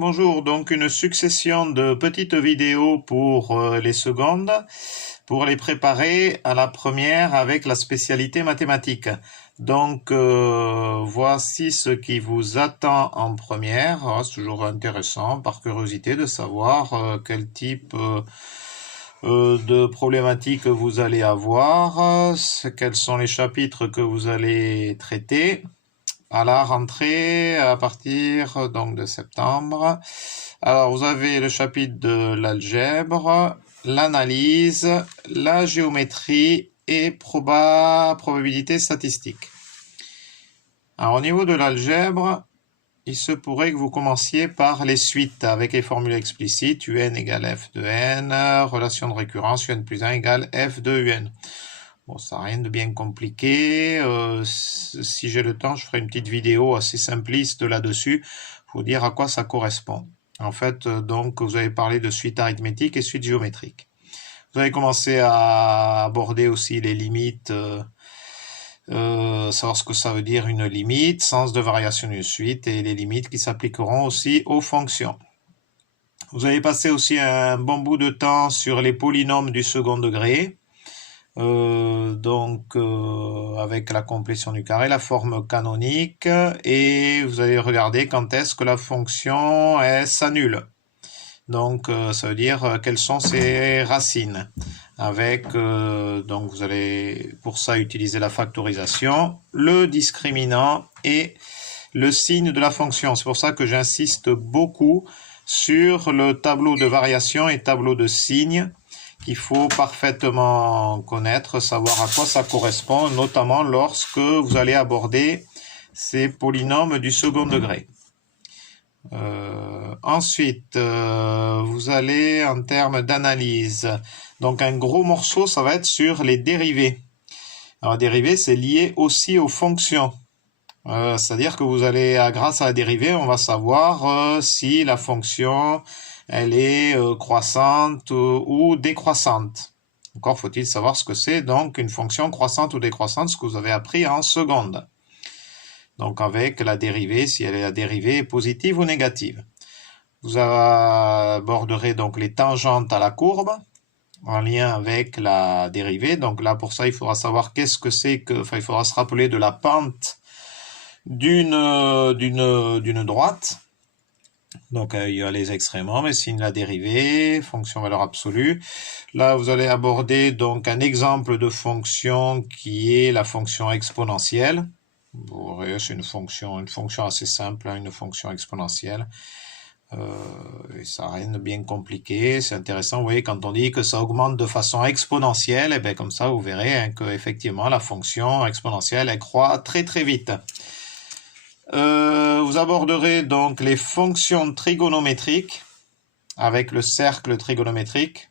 Bonjour, donc une succession de petites vidéos pour les secondes, pour les préparer à la première avec la spécialité mathématiques. Donc voici ce qui vous attend en première. C'est toujours intéressant, par curiosité, de savoir quel type de problématiques vous allez avoir, quels sont les chapitres que vous allez traiter à la rentrée à partir donc de septembre. Alors vous avez le chapitre de l'algèbre, l'analyse, la géométrie et probabilité statistique. Alors au niveau de l'algèbre, il se pourrait que vous commenciez par les suites avec les formules explicites, un égale f de n, relation de récurrence, un plus 1 égale f de un. Bon, ça n'a rien de bien compliqué. Si j'ai le temps, je ferai une petite vidéo assez simpliste là-dessus pour dire à quoi ça correspond. En fait, donc, vous avez parlé de suite arithmétique et suite géométrique. Vous avez commencé à aborder aussi les limites, savoir ce que ça veut dire une limite, sens de variation d'une suite et les limites qui s'appliqueront aussi aux fonctions. Vous avez passé aussi un bon bout de temps sur les polynômes du second degré. Avec la complétion du carré, la forme canonique, et vous allez regarder quand est-ce que la fonction s'annule. Donc ça veut dire quelles sont ses racines. Avec donc vous allez pour ça utiliser la factorisation, le discriminant et le signe de la fonction. C'est pour ça que j'insiste beaucoup sur le tableau de variation et tableau de signe, qu'il faut parfaitement connaître, savoir à quoi ça correspond, notamment lorsque vous allez aborder ces polynômes du second degré. Ensuite, vous allez en termes d'analyse. Donc un gros morceau, ça va être sur les dérivés. Alors dérivés, c'est lié aussi aux fonctions. C'est-à-dire que vous allez, grâce à la dérivée, on va savoir si la fonction elle est croissante ou décroissante. Encore faut-il savoir ce que c'est donc une fonction croissante ou décroissante, ce que vous avez appris en seconde. Donc avec la dérivée, si la dérivée est positive ou négative. Vous aborderez donc les tangentes à la courbe en lien avec la dérivée. Donc là, pour ça, il faudra savoir qu'est-ce que c'est que, il faudra se rappeler de la pente d'une droite. Donc il y a les extrémums, mais signe la dérivée, fonction valeur absolue. Là, vous allez aborder donc un exemple de fonction qui est la fonction exponentielle. Vous voyez, c'est une fonction assez simple, une fonction exponentielle. Et ça n'a rien de bien compliqué, c'est intéressant. Vous voyez, quand on dit que ça augmente de façon exponentielle, et bien comme ça, vous verrez que effectivement la fonction exponentielle, elle croît très très vite. Vous aborderez donc les fonctions trigonométriques avec le cercle trigonométrique.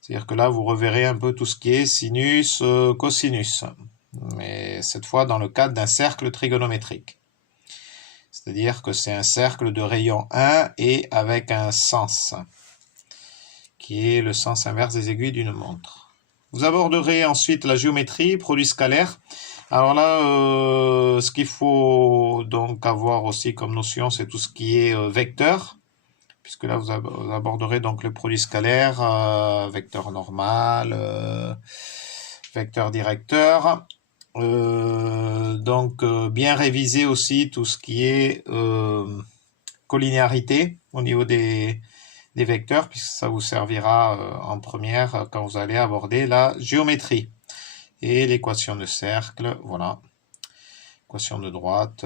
C'est-à-dire que là, vous reverrez un peu tout ce qui est sinus, cosinus. Mais cette fois, dans le cadre d'un cercle trigonométrique. C'est-à-dire que c'est un cercle de rayon 1 et avec un sens, qui est le sens inverse des aiguilles d'une montre. Vous aborderez ensuite la géométrie, produit scalaire. Alors là, ce qu'il faut donc avoir aussi comme notion, c'est tout ce qui est vecteur, puisque là, vous aborderez donc le produit scalaire, vecteur normal, vecteur directeur. Bien réviser aussi tout ce qui est collinéarité au niveau des vecteurs, puisque ça vous servira en première quand vous allez aborder la géométrie. Et l'équation de cercle, voilà. Équation de droite,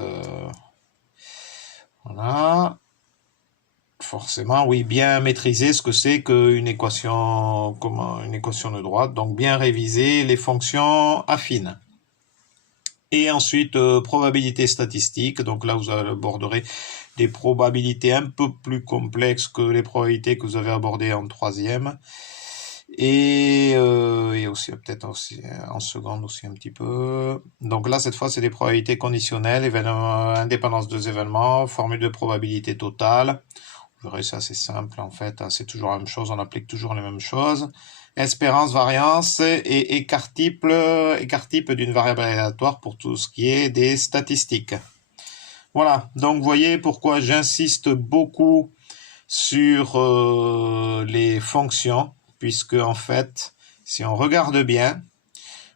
voilà. Forcément, oui, bien maîtriser ce que c'est qu'une équation, une équation de droite. Donc, bien réviser les fonctions affines. Et ensuite, probabilité statistique. Donc là, vous aborderez des probabilités un peu plus complexes que les probabilités que vous avez abordées en troisième. Et aussi peut-être aussi en seconde aussi un petit peu. Donc là, cette fois, c'est des probabilités conditionnelles, indépendance des événements, formule de probabilité totale. Vous verrez, ça, c'est simple en fait. C'est toujours la même chose, on applique toujours les mêmes choses. Espérance, variance et écart type d'une variable aléatoire pour tout ce qui est des statistiques. Voilà, donc vous voyez pourquoi j'insiste beaucoup sur les fonctions, puisque en fait, si on regarde bien,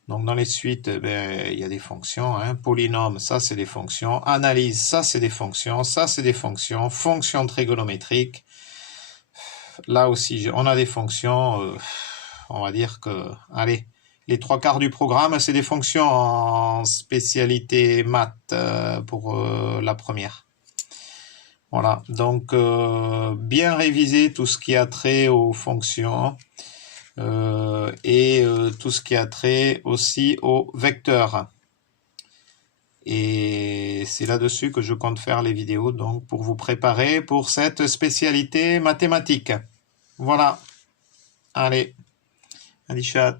donc dans les suites, il y a des fonctions, hein. Polynôme, ça c'est des fonctions, analyse, ça c'est des fonctions, ça c'est des fonctions, fonctions trigonométriques, là aussi on a des fonctions, on va dire que, allez, les 3/4 du programme c'est des fonctions en spécialité maths pour la première. Voilà, donc bien réviser tout ce qui a trait aux fonctions et tout ce qui a trait aussi aux vecteurs. Et c'est là-dessus que je compte faire les vidéos, donc pour vous préparer pour cette spécialité mathématique. Voilà, allez, allez chat.